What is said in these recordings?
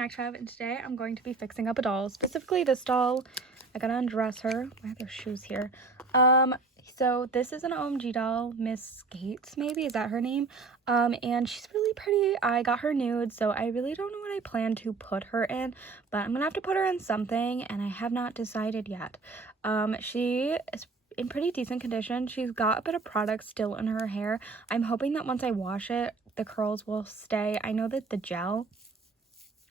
Max5, and today I'm going to be fixing up a doll, specifically this doll. I gotta undress her. Why are those shoes here? So this is an OMG doll, Miss Gates, maybe, is that her name? And she's really pretty. I got her nude, so I really don't know what I plan to put her in, but I'm gonna have to put her in something, and I have not decided yet. She is in pretty decent condition. She's got a bit of product still in her hair. I'm hoping that once I wash it, the curls will stay. I know that the gel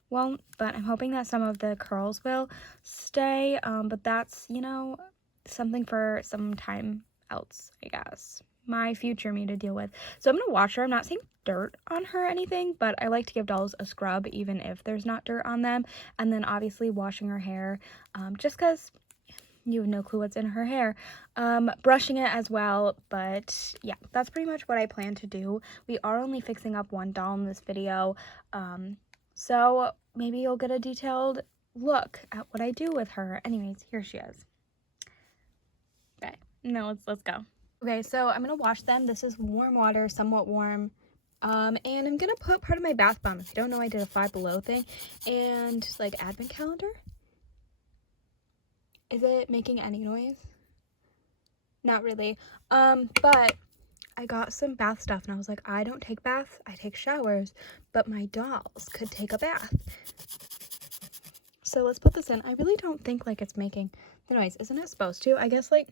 won't, but I'm hoping that some of the curls will stay. But that's, you know, something for some time else, I guess. My future me to deal with. So I'm gonna wash her. I'm not saying dirt on her or anything, but I like to give dolls a scrub even if there's not dirt on them. And then obviously washing her hair, just because you have no clue what's in her hair. Brushing it as well, but yeah, that's pretty much what I plan to do. We are only fixing up one doll in this video, so maybe you'll get a detailed look at what I do with her. Anyways, here she is. Okay, no, let's go. Okay, so I'm gonna wash them. This is warm water, somewhat warm. And I'm gonna put part of my bath bomb. If you don't know, I did a Five Below thing and like advent calendar. Is it making any noise? Not really. But I got some bath stuff and I was like, I don't take baths, I take showers, but my dolls could take a bath. So let's put this in. I really don't think like it's making the noise. Isn't it supposed to? I guess like,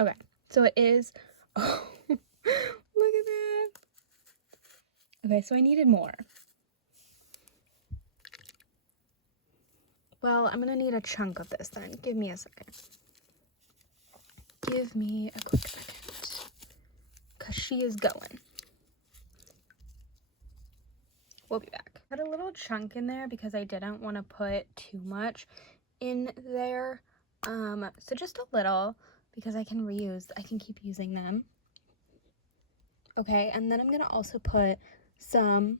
okay, so it is. Oh, look at that. Okay, so I needed more. Well, I'm gonna need a chunk of this then. Give me a second. Give me a quick second. Because she is going. We'll be back. I had a little chunk in there because I didn't want to put too much in there. So just a little because I can keep using them. Okay, and then I'm gonna also put some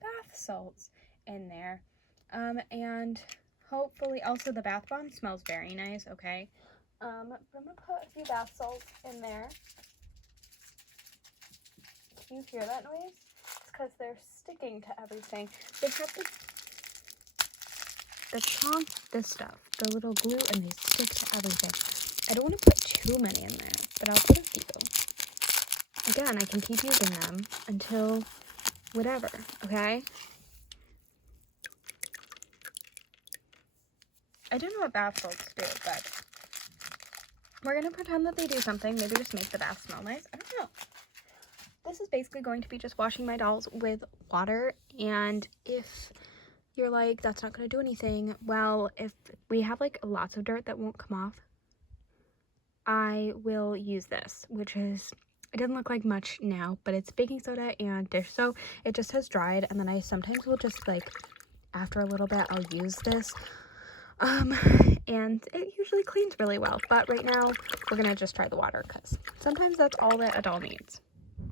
bath salts in there. And hopefully also the bath bomb smells very nice, okay? But I'm gonna put a few bath salts in there. Can you hear that noise? It's because they're sticking to everything. They have the chomp, this stuff, the little glue, and they stick to everything. I don't want to put too many in there, but I'll put a few. Again, I can keep using them until whatever, okay? I don't know what bath salts do, but we're going to pretend that they do something. Maybe just make the bath smell nice. I don't know. This is basically going to be just washing my dolls with water. And if you're like, that's not going to do anything, well, if we have like lots of dirt that won't come off, I will use this, which is, it doesn't look like much now, but it's baking soda and dish soap. It just has dried, and then I sometimes will just like, after a little bit, I'll use this. And it usually cleans really well, but right now we're gonna just try the water because sometimes that's all that a doll needs.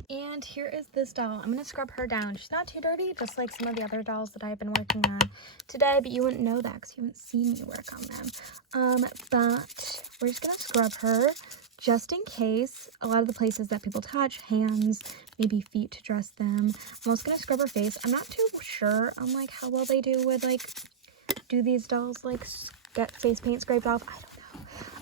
And here is this doll. I'm gonna scrub her down. She's not too dirty, just like some of the other dolls that I've been working on today, but you wouldn't know that because you haven't seen me work on them. But we're just gonna scrub her just in case. A lot of the places that people touch, hands, maybe feet to dress them. I'm also gonna scrub her face. I'm not too sure on like how well they do with like, do these dolls like get face paint scraped off? I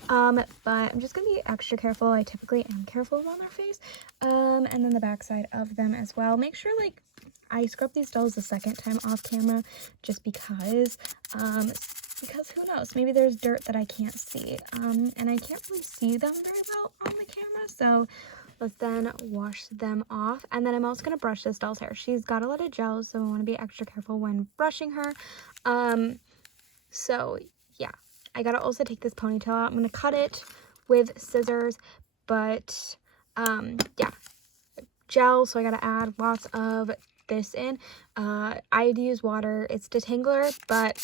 don't know. But I'm just gonna be extra careful. I typically am careful on their face. And then the back side of them as well. Make sure like I scrub these dolls the second time off camera just because who knows, maybe there's dirt that I can't see, and I can't really see them very well on the camera, so let's then wash them off. And then I'm also going to brush this doll's hair. She's got a lot of gel, so I want to be extra careful when brushing her. So yeah, I gotta also take this ponytail out. I'm gonna cut it with scissors, but yeah, gel, so I gotta add lots of this in. I'd use water. It's detangler, but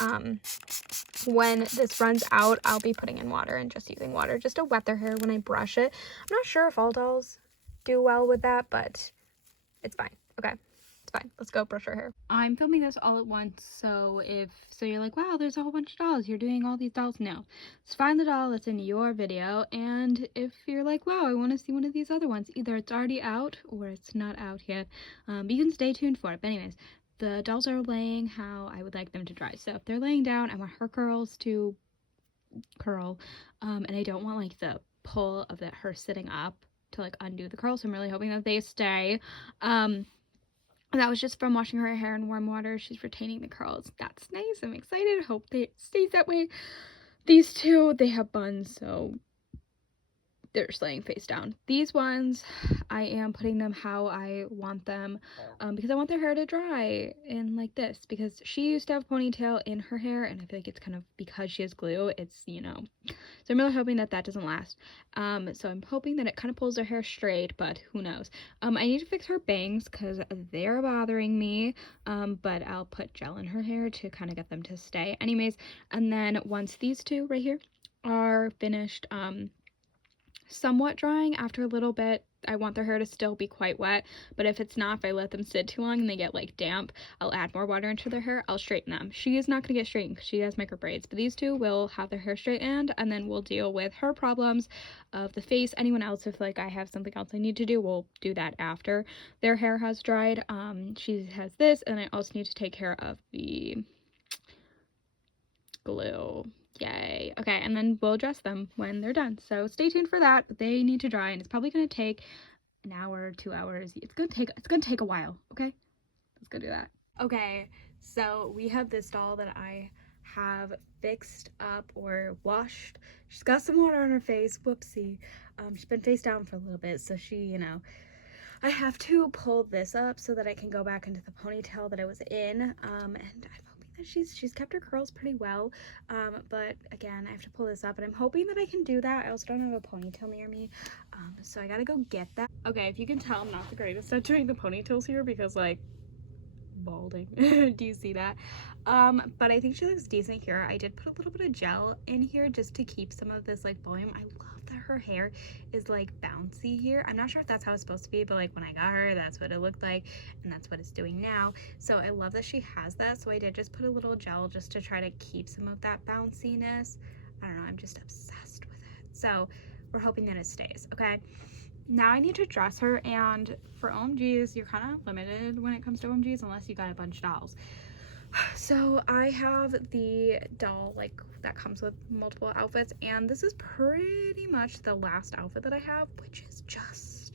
when this runs out, I'll be putting in water and just using water just to wet their hair when I brush it. I'm not sure if all dolls do well with that, but it's fine. Okay, it's fine. Let's go brush her hair. I'm filming this all at once, so you're like, wow, there's a whole bunch of dolls, you're doing all these dolls. No, just find the doll that's in your video, and if you're like, wow, I want to see one of these other ones, either it's already out or it's not out yet, but you can stay tuned for it. But anyways, the dolls are laying how I would like them to dry. So if they're laying down, I want her curls to curl, and I don't want like the pull of that her sitting up to like undo the curls. So I'm really hoping that they stay. That was just from washing her hair in warm water. She's retaining the curls. That's nice. I'm excited. Hope it stays that way. These two, they have buns, so they're just laying face down. These ones, I am putting them how I want them, because I want their hair to dry in like this, because she used to have a ponytail in her hair, and I feel like it's kind of, because she has glue, it's, you know, so I'm really hoping that that doesn't last. So I'm hoping that it kind of pulls her hair straight, but who knows. I need to fix her bangs because they're bothering me, but I'll put gel in her hair to kind of get them to stay anyways. And then once these two right here are finished, somewhat drying, after a little bit, I want their hair to still be quite wet, but if it's not, if I let them sit too long and they get like damp, I'll add more water into their hair. I'll straighten them. She is not going to get straightened because she has micro braids, but these two will have their hair straightened, and then we'll deal with her problems of the face. Anyone else, if like I have something else I need to do, we'll do that after their hair has dried. She has this, and I also need to take care of the glue. Yay. Okay, and then we'll dress them when they're done. So stay tuned for that. They need to dry, and it's probably gonna take an hour, 2 hours. It's gonna take a while, okay? Let's go do that. Okay, so we have this doll that I have fixed up or washed. She's got some water on her face. Whoopsie. She's been face down for a little bit, so she, you know, I have to pull this up so that I can go back into the ponytail that I was in. And I'm hoping that she's kept her curls pretty well. But again, I have to pull this up, and I'm hoping that I can do that. I also don't have a ponytail near me, so I gotta go get that. Okay, if you can tell, I'm not the greatest at doing the ponytails here because like balding. Do you see that? But I think she looks decent here. I did put a little bit of gel in here just to keep some of this like volume. I love that her hair is like bouncy here. I'm not sure if that's how it's supposed to be, but like when I got her, that's what it looked like, and that's what it's doing now. So I love that she has that. So I did just put a little gel just to try to keep some of that bounciness. I don't know, I'm just obsessed with it. So we're hoping that it stays. Okay, now I need to dress her, and for OMGs, you're kind of limited when it comes to OMGs unless you got a bunch of dolls. So I have the doll like that comes with multiple outfits, and this is pretty much the last outfit that I have, which is just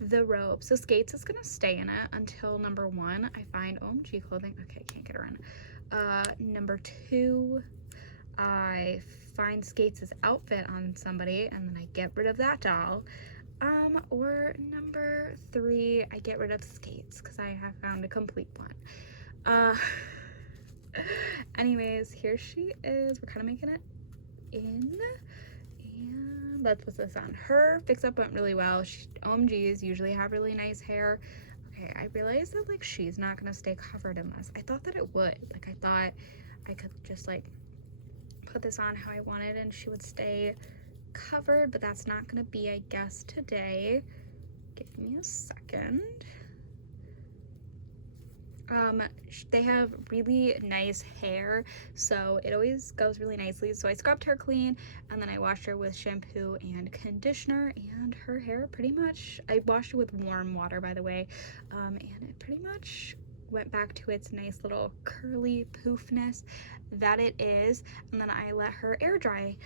the robe. So Skates is gonna stay in it until number 1, I find OMG clothing. Okay, can't get her in. Number 2, I find Skates' outfit on somebody, and then I get rid of that doll. Or number 3, I get rid of Skates because I have found a complete one. Anyways, here she is. We're kind of making it in, and let's put this on. Her fix up went really well. OMGs usually have really nice hair. Okay, I realized that like she's not gonna stay covered in this. I thought that it would. Like I thought I could just like put this on how I wanted and she would stay covered, but that's not gonna be, I guess, today. Give me a second. They have really nice hair, so it always goes really nicely. So I scrubbed her clean, and then I washed her with shampoo and conditioner, and her hair pretty much, I washed it with warm water, by the way, and it pretty much went back to its nice little curly poofness that it is. And then I let her air dry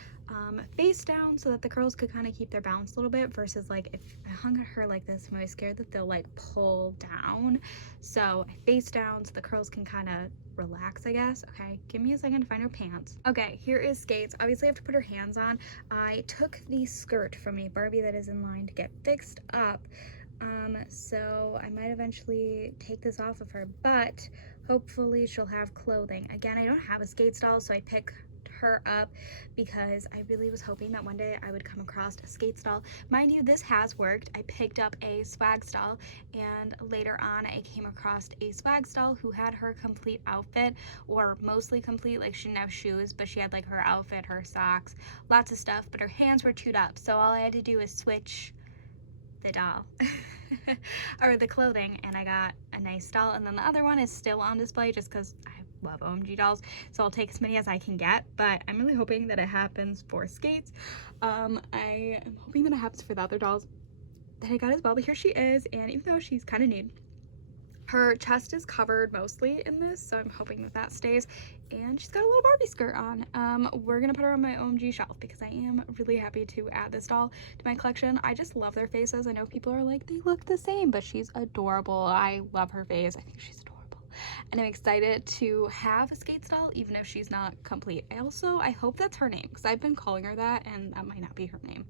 face down so that the curls could kind of keep their balance a little bit, versus like if I hung her like this, I'm always scared that they'll like pull down. So I face down so the curls can kind of relax, I guess. Okay, give me a second to find her pants. Okay, here is Skates. Obviously I have to put her hands on. I took the skirt from a Barbie that is in line to get fixed up, so I might eventually take this off of her, but hopefully she'll have clothing. Again, I don't have a Skates doll, so I picked her up because I really was hoping that one day I would come across a Skates doll. Mind you, this has worked. I picked up a Swag doll, and later on I came across a Swag doll who had her complete outfit, or mostly complete. Like she didn't have shoes, but she had like her outfit, her socks, lots of stuff, but her hands were chewed up. So all I had to do is switch the doll or the clothing, and I got a nice doll. And then the other one is still on display just because I love OMG dolls, so I'll take as many as I can get, but I'm really hoping that it happens for Skates. I am hoping that it happens for the other dolls that I got as well. But here she is, and even though she's kind of nude, Her chest is covered mostly in this, so I'm hoping that that stays. And she's got a little Barbie skirt on. We're gonna put her on my OMG shelf because I am really happy to add this doll to my collection. I just love their faces. I know people are like, they look the same, but she's adorable. I love her face. I think she's adorable. And I'm excited to have a Skates doll, even if she's not complete. I hope that's her name, because I've been calling her that, and that might not be her name.